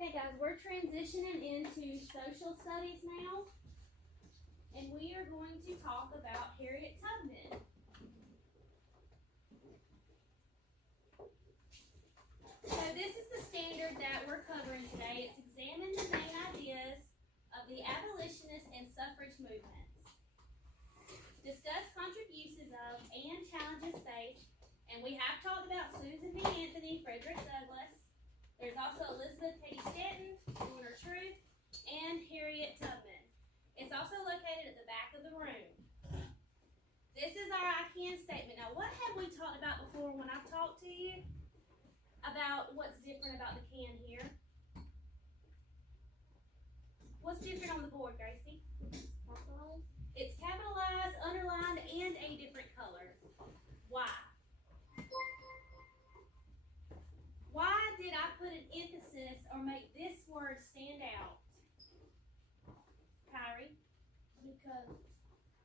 Okay guys, we're transitioning into social studies now, and we are going to talk about Harriet Tubman. So this is the standard that we're covering today. It's examine the main ideas of the abolitionist and suffrage movements. Discuss contributions of and challenges faced, and we have talked about Susan B. Anthony, Frederick Douglass. There's also Elizabeth Cady Stanton, Eleanor Truth, and Harriet Tubman. It's also located at the back of the room. This is our I can statement. Now, what have we talked about before when I've talked to you about what's different about the can here? What's different on the board, Gracie? It's capitalized, underlined, and a different color. Why? Why did I put an emphasis or make this word stand out? Kyrie? Because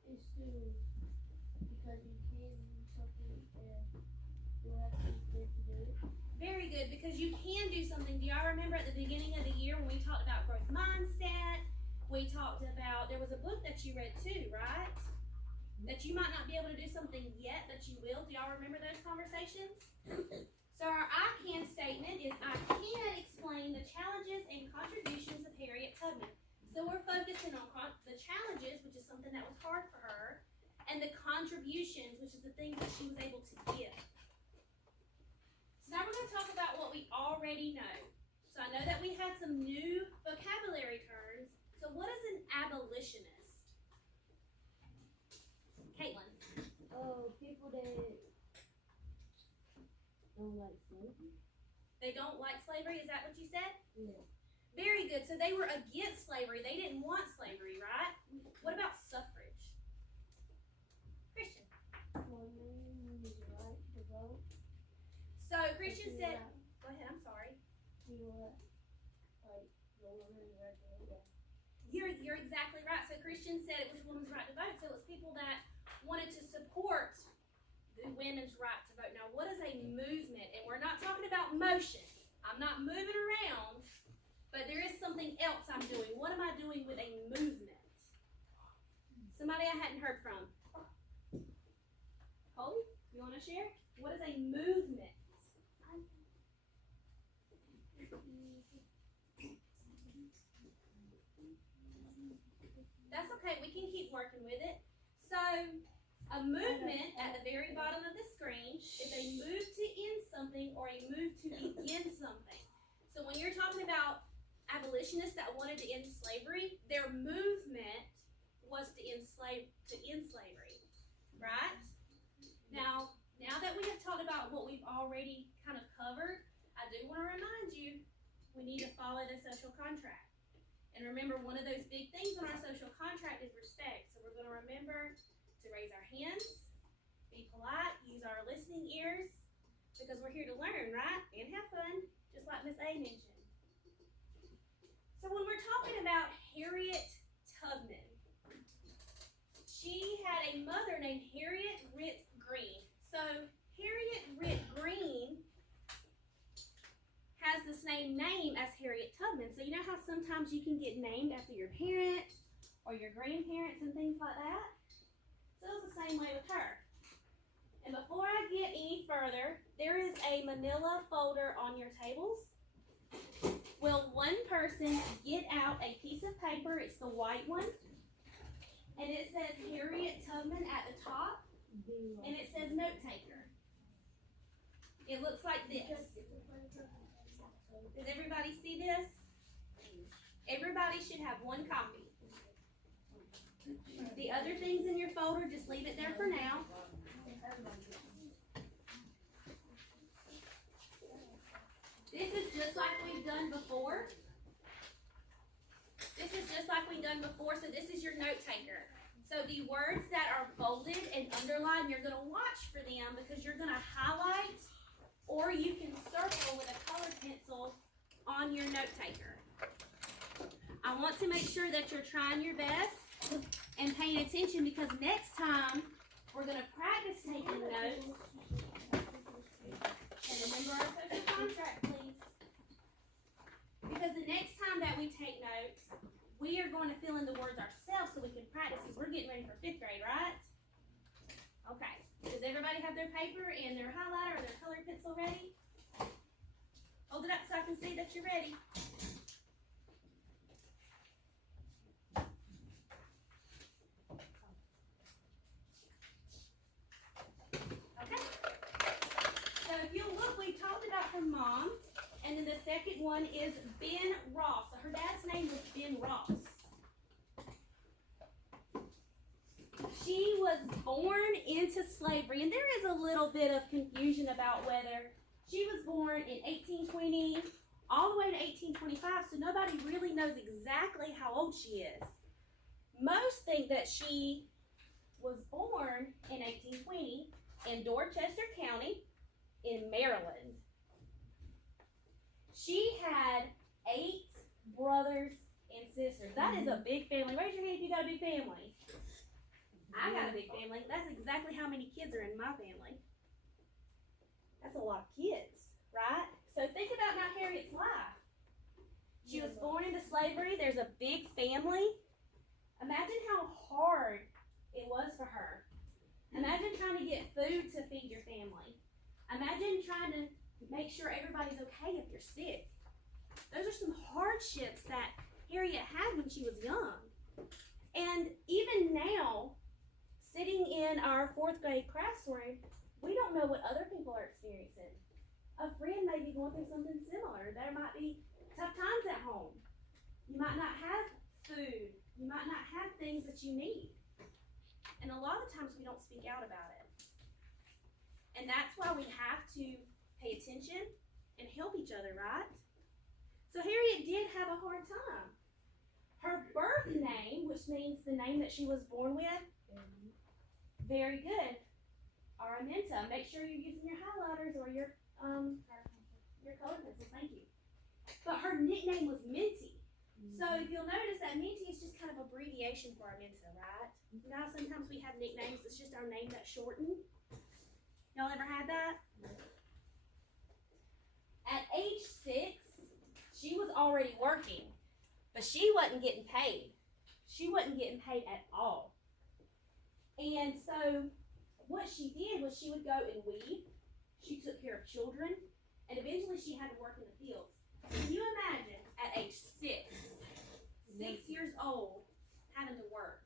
you can do something and you have to be scared to do it. Very good, because you can do something. Do y'all remember at the beginning of the year when we talked about growth mindset? We talked about, there was a book that you read too, right? That you might not be able to do something yet, but you will. Do y'all remember those conversations? So our I can statement is I can explain the challenges and contributions of Harriet Tubman. So we're focusing on the challenges, which is something that was hard for her, and the contributions, which is the things that she was able to give. So now we're going to talk about what we already know. So I know that we had some new vocabulary terms. So what is an abolitionist? Caitlin. Oh, people that don't like slavery. They don't like slavery, is that what you said? Yeah. Very good. So they were against slavery. They didn't want slavery, right? What about suffrage? Christian. Women is right to vote. So Christian said, go ahead, I'm sorry. Like the woman is right to vote. You're exactly right. So Christian said it was women's right to vote. So it was people that wanted to support the women's right to vote. Now, what is a movement? And we're not talking about motion. I'm not moving around, but there is something else I'm doing. What am I doing with a movement? Somebody I hadn't heard from. Holly, you want to share? What is a movement? That's okay. We can keep working with it. So, a movement at the very bottom of the screen is a move to end something or a move to begin something. So when you're talking about abolitionists that wanted to end slavery, their movement was to end slavery, right? Now that we have talked about what we've already kind of covered, I do want to remind you, we need to follow the social contract. And remember, one of those big things on our social contract is respect. So we're going to remember to raise our hands, be polite, use our listening ears, because we're here to learn, right? And have fun, just like Miss A mentioned. So when we're talking about Harriet Tubman, she had a mother named Harriet Ritt Green. So Harriet Ritt Green has the same name as Harriet Tubman. So you know how sometimes you can get named after your parents or your grandparents and things like that? So it's the same way with her. And before I get any further, there is a manila folder on your tables. Will one person get out a piece of paper? It's the white one. And it says Harriet Tubman at the top. And it says note taker. It looks like this. Does everybody see this? Everybody should have one copy. The other things in your folder, just leave it there for now. This is just like we've done before. So this is your note taker. So the words that are bolded and underlined, you're going to watch for them because you're going to highlight, or you can circle with a colored pencil on your note taker. I want to make sure that you're trying your best and paying attention, because next time we're going to practice taking notes. And remember our social contract, please. Because the that you're ready. Okay. So if you look, we talked about her mom, and then the second one is Ben Ross. So her dad's name was Ben Ross. She was born into slavery, and there is a little bit of confusion about whether she was born in 1820 all the way to 1825, so nobody really knows exactly how old she is. Most think that she was born in 1820 in Dorchester County in Maryland. She had 8 brothers and sisters. That is a big family. Raise your hand if you got a big family. I got a big family. That's exactly how many kids are in my family. That's a lot of kids, right? So think about now Harriet's life. She was born into slavery. There's a big family. Imagine how hard it was for her. Imagine trying to get food to feed your family. Imagine trying to make sure everybody's okay if you're sick. Those are some hardships that Harriet had when she was young. And even now, sitting in our 4th grade classroom, we don't know what other people are experiencing. A friend may be going through something similar. There might be tough times at home. You might not have food. You might not have things that you need. And a lot of times we don't speak out about it. And that's why we have to pay attention and help each other, right? So Harriet did have a hard time. Her birth name, which means the name that she was born with, very good, Araminta. Make sure you're using your highlighters or your color pencils, thank you. But her nickname was Minty. So if you'll notice that Minty is just kind of abbreviation for Araminta, right? You know, sometimes we have nicknames, it's just our name that's shortened. Y'all ever had that? At age 6, she was already working, but she wasn't getting paid. She wasn't getting paid at all. And so what she did was she would go and weave. She took care of children, and eventually she had to work in the fields. Can you imagine at age 6 years old, having to work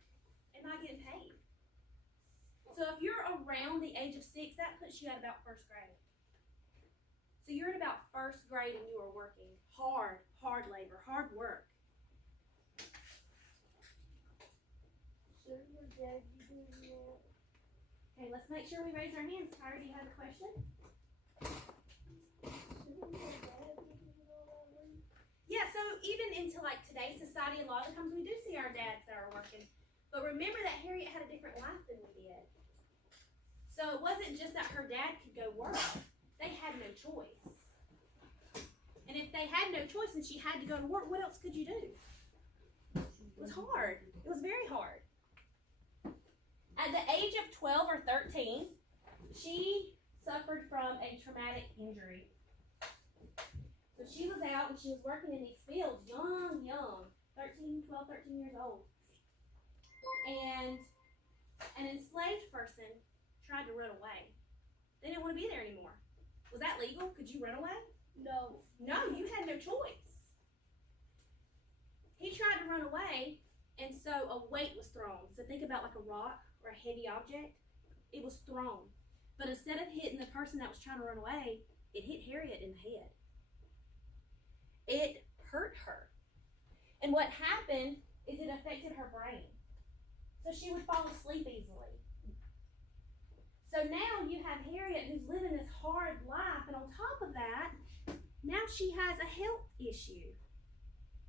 and not getting paid? So if you're around the age of 6, that puts you at about 1st grade. So you're in about 1st grade and you are working hard labor, hard work. Okay, let's make sure we raise our hands. Tyra, do you have a question? Yeah, so even into like today's society, a lot of times we do see our dads that are working. But remember that Harriet had a different life than we did. So it wasn't just that her dad could go work. They had no choice. And if they had no choice and she had to go to work, what else could you do? It was hard. It was very hard. At the age of 12 or 13, she suffered from a traumatic injury. So she was out and she was working in these fields, young, 12, 13 years old. And an enslaved person tried to run away. They didn't want to be there anymore. Was that legal? Could you run away? No. No, you had no choice. He tried to run away, and so a weight was thrown. So think about like a rock or a heavy object. It was thrown. But instead of hitting the person that was trying to run away, it hit Harriet in the head. It hurt her. And what happened is it affected her brain. So she would fall asleep easily. So now you have Harriet who's living this hard life, and on top of that, now she has a health issue.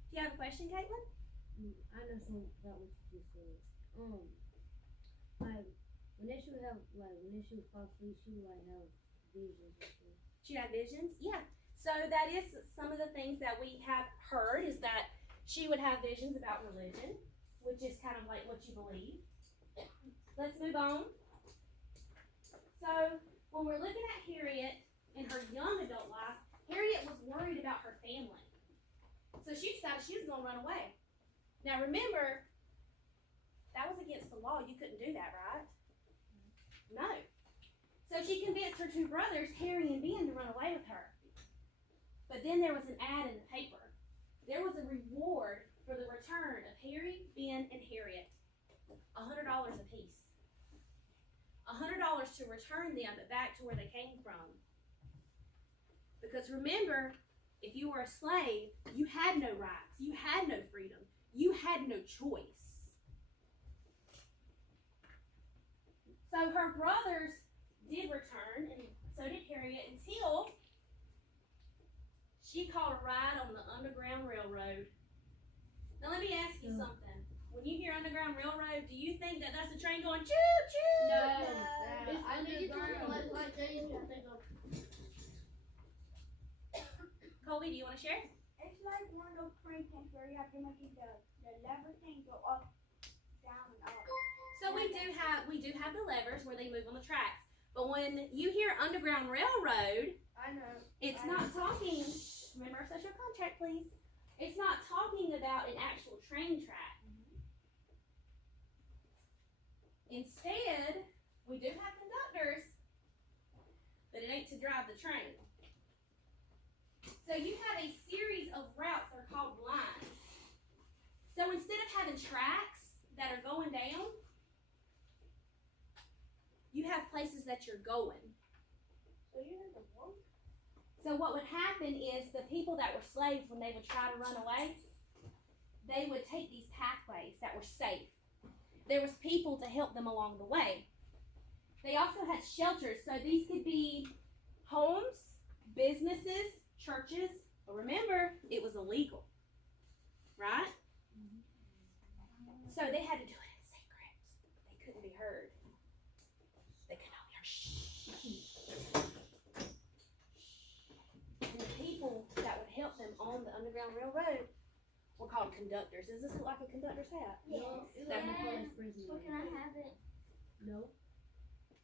Do you have a question, Caitlin? I know something about what you just said. Like when she would fall asleep, she would like have visions and stuff. She had visions? Yeah. So that is some of the things that we have heard, is that she would have visions about religion, which is kind of like what you believe. Let's move on. So when we're looking at Harriet in her young adult life, Harriet was worried about her family. So she decided she was going to run away. Now remember, that was against the law. You couldn't do that, right? No. So she convinced her 2 brothers, Harry and Ben, to run away with her. But But then there was an ad in the paper. There was a reward for the return of Harry, Ben, and Harriet. $100 a piece. $100 to return them back to where they came from. Because remember, if you were a slave, you had no rights. You had no freedom. You had no choice. So her brothers did return, and so did Harriet, until she caught a ride on the Underground Railroad. Now let me ask you something. When you hear Underground Railroad, do you think that that's a train going choo choo? No. It's underground. Colby, do you want to share? It's like one of those train things where you have to make the lever thing go up, down, and up. So we do have the levers where they move on the tracks. But when you hear Underground Railroad, I know. it's not talking. Remember our social contract, please. It's not talking about an actual train track. Instead, we do have conductors, but it ain't to drive the train. So you have a series of routes that are called lines. So instead of having tracks that are going down, you have places that you're going. So you're in the world? So what would happen is the people that were slaves, when they would try to run away, they would take these pathways that were safe. There was people to help them along the way. They also had shelters, so these could be homes, businesses, churches, but remember, it was illegal, right? So they had to do it in secret. They couldn't be heard. They could not hear shh. And the people that would help them on the Underground Railroad were called conductors. Does this look like a conductor's hat? Yes. That Like a would- police prison. So can I have it? No.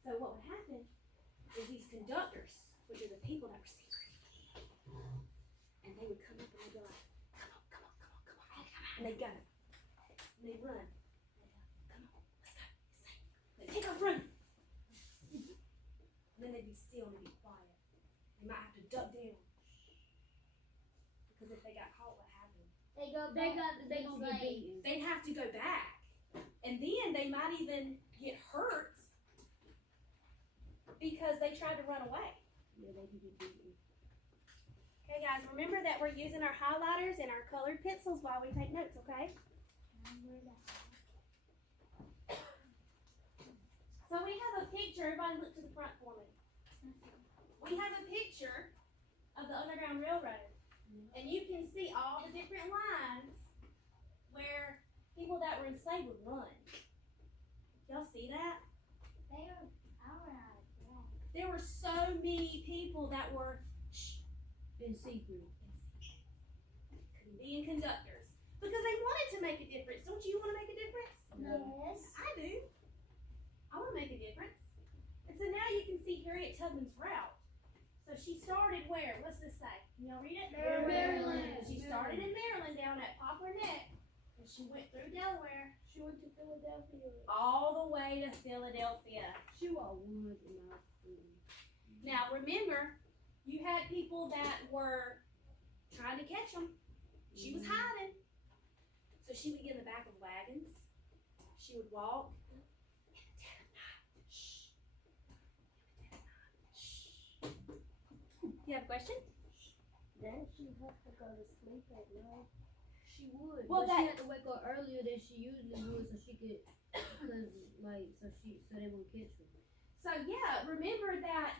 So what would happen is these conductors, which are the people that were secret, and they would come up and they'd be like, come on, come on, come on, come on, come on. And they'd go. And they'd run. Come on, let's go. They'd take off running. And then they'd be still and they'd be quiet. They might have to duck down. Because if they got caught, what happened? They go They back. gonna get beaten. They'd have to go back. And then they might even get hurt because they tried to run away. Yeah, they can get beaten. Okay, guys, remember that we're using our highlighters and our colored pencils while we take notes, okay? So we have a picture. Everybody look to the front for me. We have a picture of the Underground Railroad. And you can see all the different lines where people that were enslaved would run. Y'all see that? They are our There were so many people that were In secret. being conductors because they wanted to make a difference. Don't you want to make a difference? Yes. I do. I want to make a difference. And so now you can see Harriet Tubman's route. So she started where? What's this say? Can y'all read it? Maryland. She started in Maryland down at Poplar Neck. And she went through Delaware. She went to Philadelphia. All the way to Philadelphia. She was wood in my school. Now remember, you had people that were trying to catch them. She was hiding. So she would get in the back of wagons. She would walk. In the dead of night. Shh. In the dead of night. Shh. You have a question? Then she have to go to sleep at night. She would. Well, but that- she had to wake up earlier than she usually would, so she could, so they won't catch her. So yeah, remember that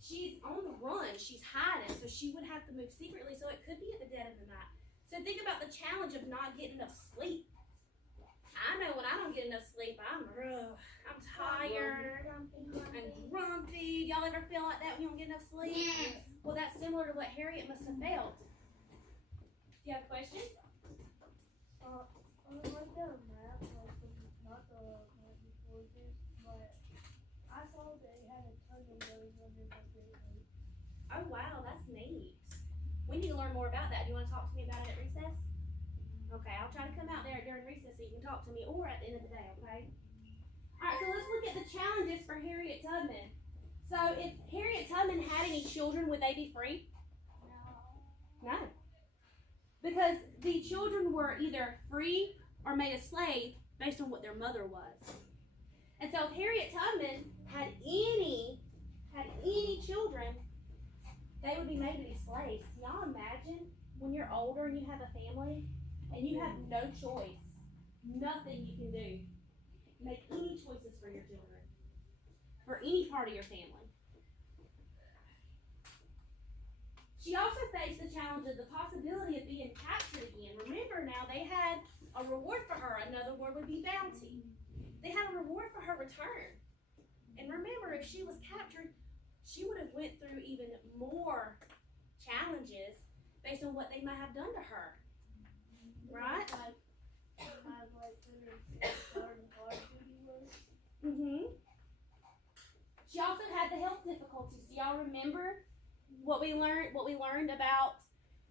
she's on the run. She's hiding, so she would have to move secretly. So it could be at the dead of the night. So think about the challenge of not getting enough sleep. I know when I don't get enough sleep, I'm tired and grumpy. Y'all ever feel like that when you don't get enough sleep? Yes. Well, that's similar to what Harriet must have felt. Do you have a question? I like the map, not the one before this, but I saw they had a ton of those under the bridge. Oh wow, that's neat. We need to learn more about that. Do you want to talk to me about it at recess? Okay, I'll try to come out there during recess so you can talk to me, or at the end of the day, okay? Alright, so let's look at the challenges for Harriet Tubman. So if Harriet Tubman had any children, would they be free? No. See, children were either free or made a slave based on what their mother was. And so if Harriet Tubman had any children, they would be made to be slaves. Can y'all imagine when you're older and you have a family and you have no choice, nothing you can do, make any choices for your children, for any part of your family. She also faced the challenge of the possibility of being captured again. Remember now, they had a reward for her. Another word would be bounty. They had a reward for her return. And remember, if she was captured, she would have went through even more challenges based on what they might have done to her. Right? Mm-hmm. She also had the health difficulties. Do y'all remember what we learned about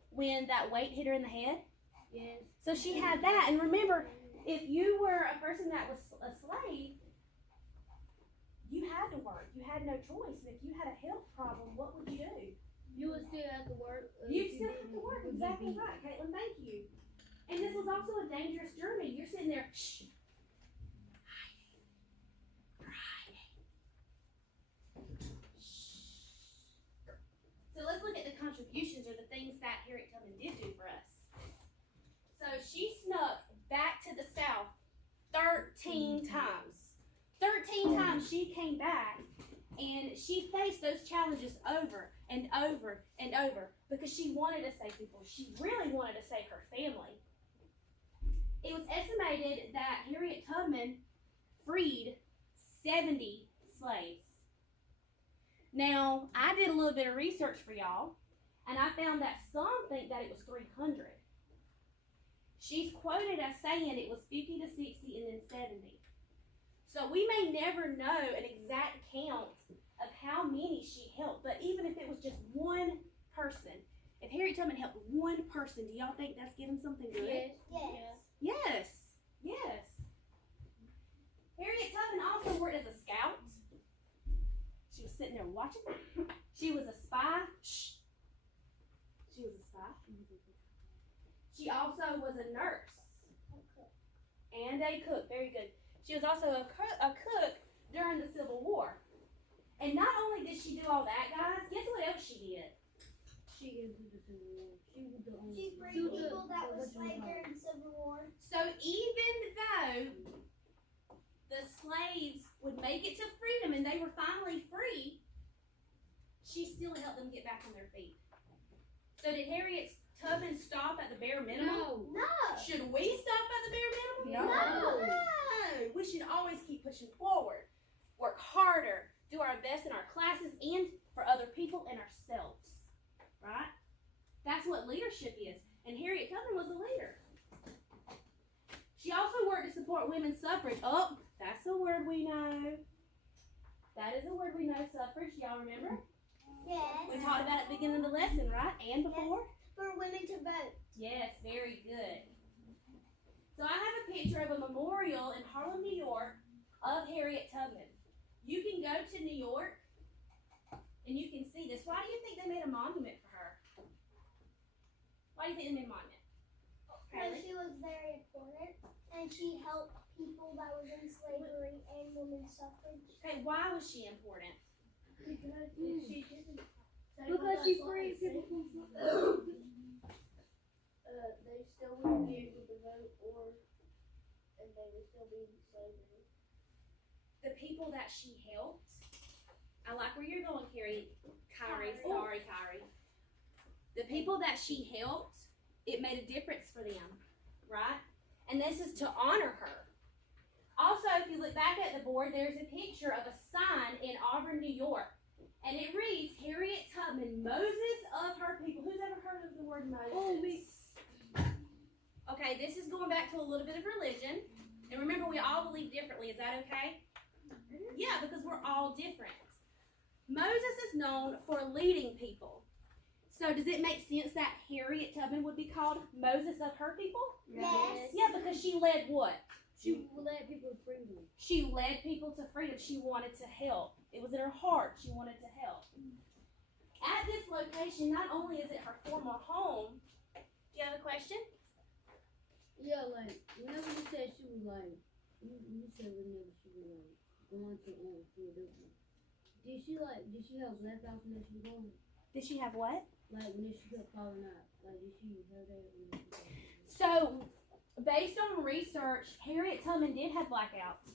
when that weight hit her in the head? Yes. So she had that. And remember, if you were a person that was a slave, you had to work. You had no choice. And if you had a health problem, what would you do? You would still have to work. You still have to work. Exactly right, Caitlin. Thank you. And this was also a dangerous journey. You're sitting there, shh, hiding. So let's look at the contributions or the things that Harriet Tubman did do for us. So she snuck back to the South 13 times. 13 times she came back, and she faced those challenges over and over and over because she wanted to save people. She really wanted to save her family. It was estimated that Harriet Tubman freed 70 slaves. Now, I did a little bit of research for y'all, and I found that some think that it was 300. She's quoted as saying it was 50 to 60 and then 70. So we may never know an exact count of how many she helped, but even if it was just one person, if Harriet Tubman helped one person, do y'all think that's giving something good? Yes. Yes. Yes. Yes. Harriet Tubman also worked as a scout. She was sitting there watching. She was a spy. Shh. She was a spy. She also was a nurse and a cook. Very good. She was also a cook during the Civil War. And not only did she do all that, guys, guess what else she did? She is the Civil War. She was the only. She freed people that were slaves during the Civil War. So even though the slaves would make it to freedom and they were finally free, she still helped them get back on their feet. So did Harriet Tubman stop at the bare minimum? No. Should we stop at the bare minimum? No. No. We should always keep pushing forward, work harder, do our best in our classes and for other people and ourselves. Right? That's what leadership is. And Harriet Tubman was a leader. She also worked to support women's suffrage. Oh, that's a word we know. That is a word we know, suffrage. Y'all remember? Yes. We talked about it at the beginning of the lesson, right? And before? For women to vote. Yes, very good. So I have a picture of a memorial in Harlem, New York of Harriet Tubman. You can go to New York and you can see this. Why do you think they made a monument for her? Why do you think they made a monument? Because she was very important and she helped people that was in slavery and women's suffrage. Okay, why was she important? Because she didn't. Because she freed people from slavery. They still wouldn't be able to vote and they would still be in slavery. The people that she helped. I like where you're going, Kyrie. Kyrie. Sorry, Kyrie. The people that she helped, it made a difference for them, right? And this is to honor her. Also, if you look back at the board, there's a picture of a sign in Auburn, New York. And it reads, Harriet Tubman, Moses of her people. Who's ever heard of the word Moses? Oh, me. Okay, this is going back to a little bit of religion. And remember, we all believe differently. Is that okay? Yeah, because we're all different. Moses is known for leading people. So does it make sense that Harriet Tubman would be called Moses of her people? Yes. Yeah, because she led what? She led people to freedom. She led people to freedom. She wanted to help. It was in her heart. She wanted to help. At this location, not only is it her former home, do you have a question? Yeah, like whenever you said she was like, you said whenever she was like going to Philadelphia. Did she have blackouts when she was going? Did she have what? Like when she kept falling out. Like did she have that? So, based on research, Harriet Tubman did have blackouts.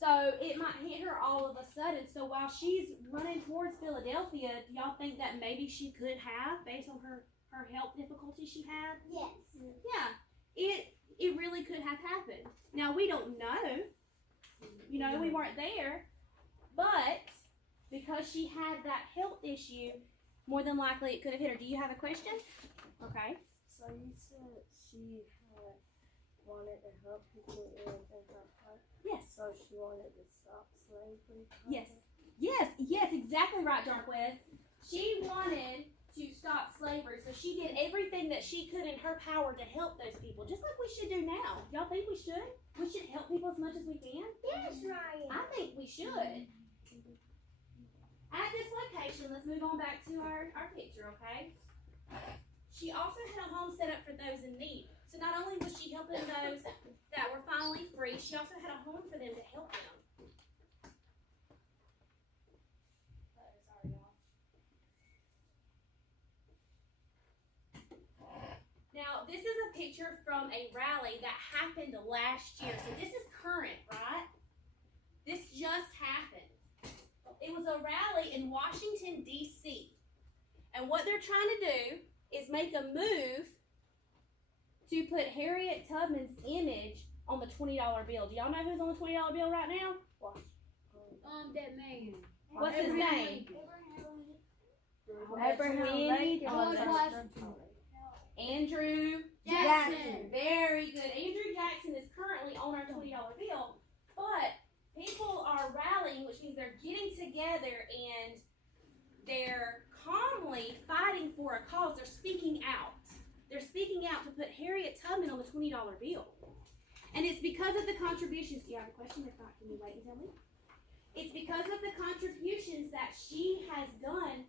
So it might hit her all of a sudden. So while she's running towards Philadelphia, do y'all think that maybe she could have, based on her health difficulties she had? Yes. Yeah, it really could have happened. Now we don't know. You know, we weren't there, but because she had that health issue, more than likely it could have hit her. Do you have a question? Okay. So you said she had wanted to help people in her heart. Yes. So she wanted to stop slavery. Yes, exactly right, Darkwest. She wanted to stop slavery, so she did everything that she could in her power to help those people, just like we should do now. Y'all think we should? We should help people as much as we can? Yes, Ryan. I think we should. At this location, let's move on back to our picture, okay? She also had a home set up for those in need. So not only was she helping those that were finally free, she also had a home for them to help them. Sorry, y'all. Now, this is a picture from a rally that happened last year. So this is current, right? This just happened. It was a rally in Washington, D.C. And what they're trying to do is make a move to put Harriet Tubman's image on the $20 bill. Do y'all know who's on the $20 bill right now? That man. What's his name? Abraham Lincoln. Andrew Jackson. Very good. Andrew Jackson is currently on our $20 bill, but people are rallying, which means they're getting together and they're calmly fighting for a cause. They're speaking out. They're speaking out to put Harriet Tubman on the $20 bill. And it's because of the contributions. Do you have a question? If not, can you wait and tell me? It's because of the contributions that she has done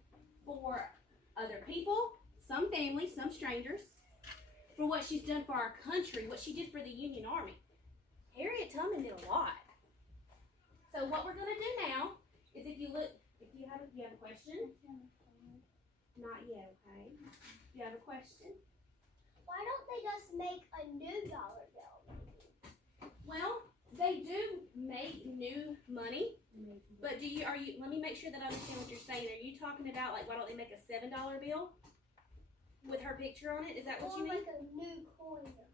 for other people, some families, some strangers, for what she's done for our country, what she did for the Union Army. Harriet Tubman did a lot. So what we're going to do now is if you have a question? Not yet, okay. Do you have a question? Why don't they just make a new dollar bill? Well, they do make new money, but let me make sure that I understand what you're saying. Are you talking about, like, why don't they make a $7 bill with her picture on it? Is that what you mean? Or like a new coin or something.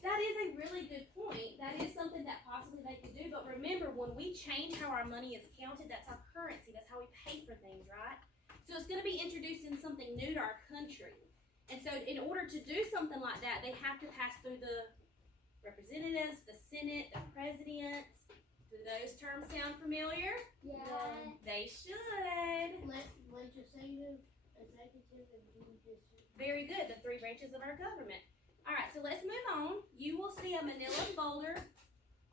That is a really good point. That is something that possibly they could do, but remember, when we change how our money is counted, that's our currency. That's how we pay for things, right? So it's going to be introducing something new to our country. And so in order to do something like that, they have to pass through the representatives, the Senate, the presidents. Do those terms sound familiar? Yeah. They should. Legislative, executive, and judicial. Very good, the three branches of our government. All right, so let's move on. You will see a manila folder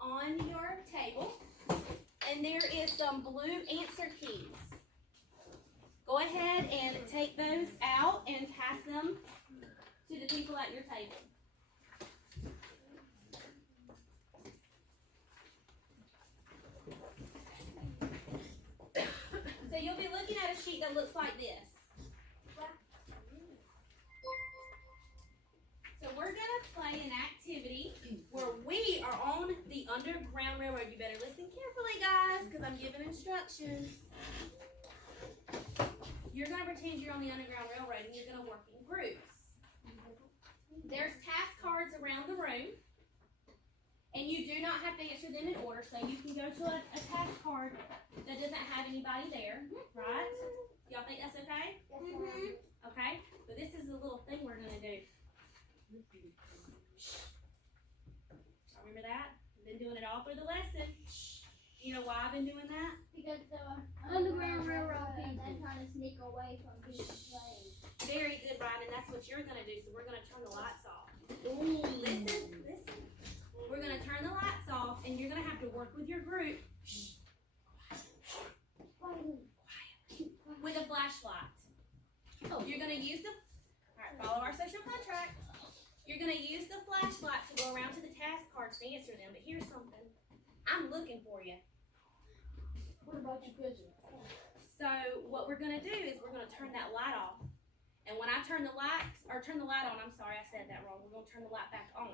on your table, and there is some blue answer keys. Go ahead and take those out and pass them to the people at your table. So you'll be looking at a sheet that looks like this. So we're going to play an activity where we are on the Underground Railroad. You better listen carefully, guys, because I'm giving instructions. You're going to pretend you're on the Underground Railroad and you're going to work in groups. There's task cards around the room, and you do not have to answer them in order, so you can go to a task card that doesn't have anybody there, right? Y'all think that's okay? Mm-hmm. Okay, but this is a little thing we're going to do. Remember that? I've been doing it all through the lesson. You know why I've been doing that? Because the Underground Railroad people, they're trying to sneak away from being slaves. Very good, Ryan, and that's what you're going to do. So we're going to turn the lights off. Listen. We're going to turn the lights off, and you're going to have to work with your group. Quietly. With a flashlight. You're going to use the... All right, follow our social contract. You're going to use the flashlight to go around to the task cards to answer them. But here's something. I'm looking for you. What about your question? So what we're going to do is we're going to turn that light off. And when I turn the light on, I'm sorry, I said that wrong. We're going to turn the light back on.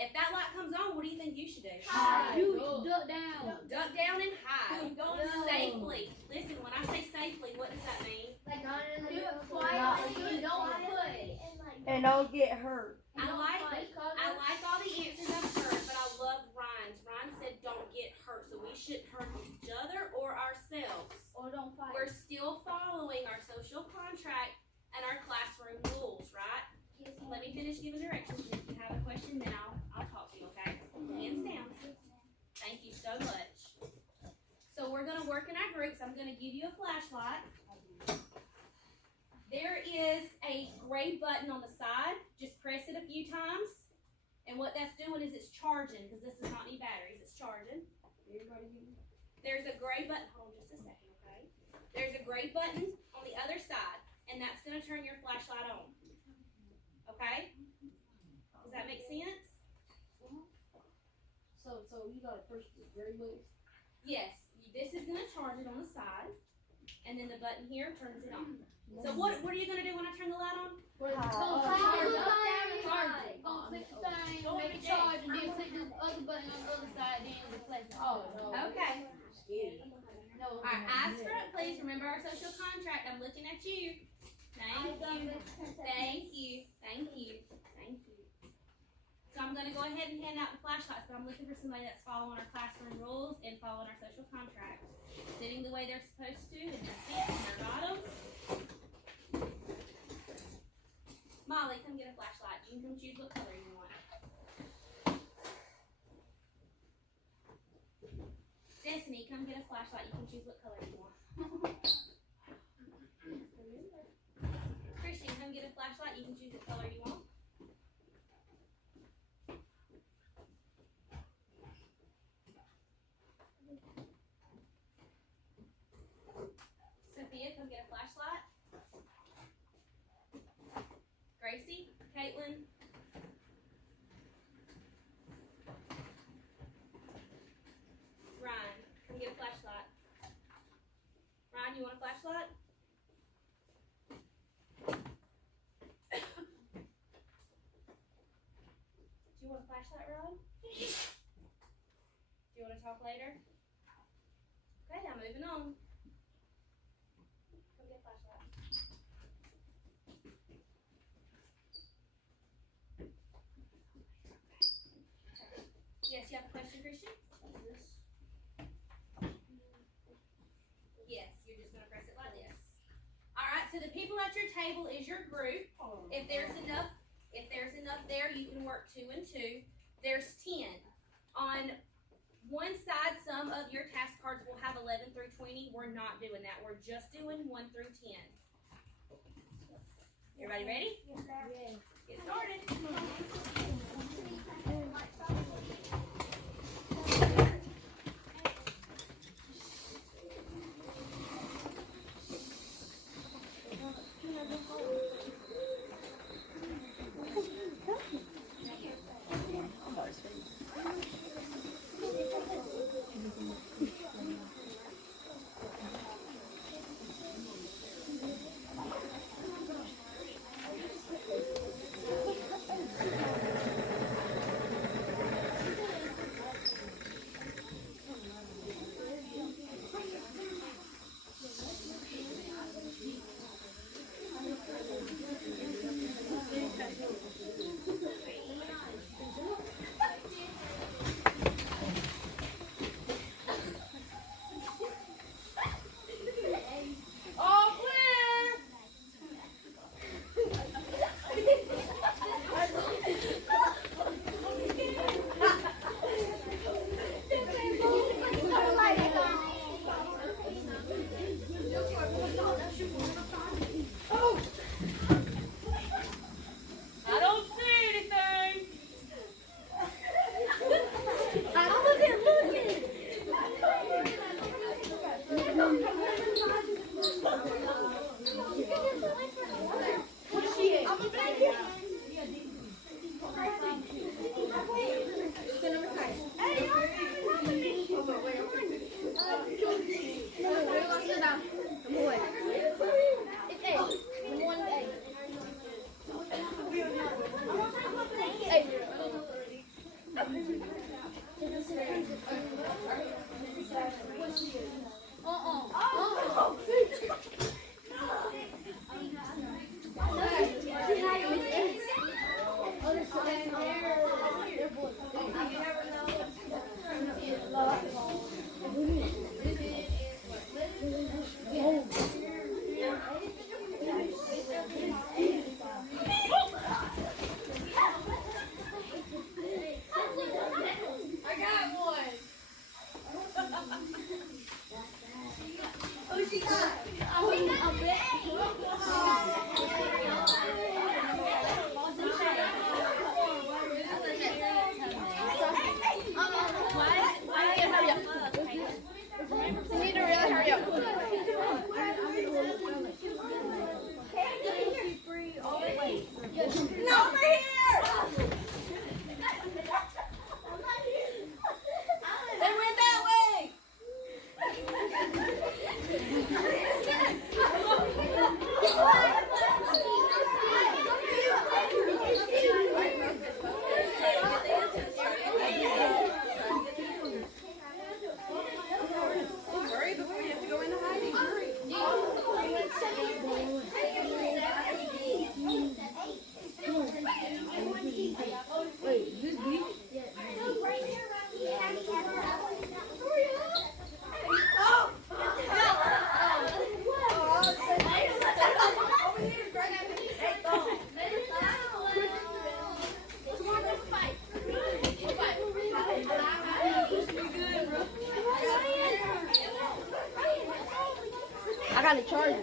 If that light comes on, what do you think you should do? Hide. You duck down. Duck down and hide. No. Safely. Listen, when I say safely, what does that mean? Like Do it quietly. don't push. And don't get hurt. I like all the answers I've heard, but I love Ryan's. Ryan said don't get hurt, so we shouldn't hurt each other or ourselves. Or don't fight. We're still following our social contract and our classroom rules, right? Let me finish giving directions. If you have a question, then I'll talk to you, okay? Hands down. Thank you so much. So we're going to work in our groups. I'm going to give you a flashlight. There is a gray button on the side. Just press it a few times. And what that's doing is it's charging, because this does not need batteries. It's charging. There's a gray button. Hold on just a second, okay? There's a gray button on the other side, and that's going to turn your flashlight on. Okay? Does that make sense? So you gotta push the gray button. Yes. This is going to charge it on the side, and then the button here turns it on. So what are you going to do when I turn the light on? Don't click the thing, make it charge, and then click the other button on the other side, then the flash. Oh no. Okay. No. All right, eyes front, please. Remember our social contract. I'm looking at you. Thank you. Thank you. Thank you. Thank you. So I'm going to go ahead and hand out the flashlights, but I'm looking for somebody that's following our classroom rules and following our social contract. Sitting the way they're supposed to in their seats and their bottoms. Molly, come get a flashlight. You can come choose what color you want. Destiny, come get a flashlight. You can choose what color you want. Christian, come get a flashlight. You can choose what color you want. Sophia, come get a flashlight. Gracie, Caitlin. Ryan, come get a flashlight. Ryan, you want a flashlight? Do you want a flashlight, Ryan? Do you want to talk later? Okay, I'm moving on. Come get a flashlight. Yes, you have a question, Christian? Yes, you're just gonna press it like this. Alright, so the people at your table is your group. If there's enough there, you can work 2 and 2. There's 10. On one side, some of your task cards will have 11 through 20. We're not doing that. We're just doing 1 through 10. Everybody ready? Yeah. Get started. I got a charger.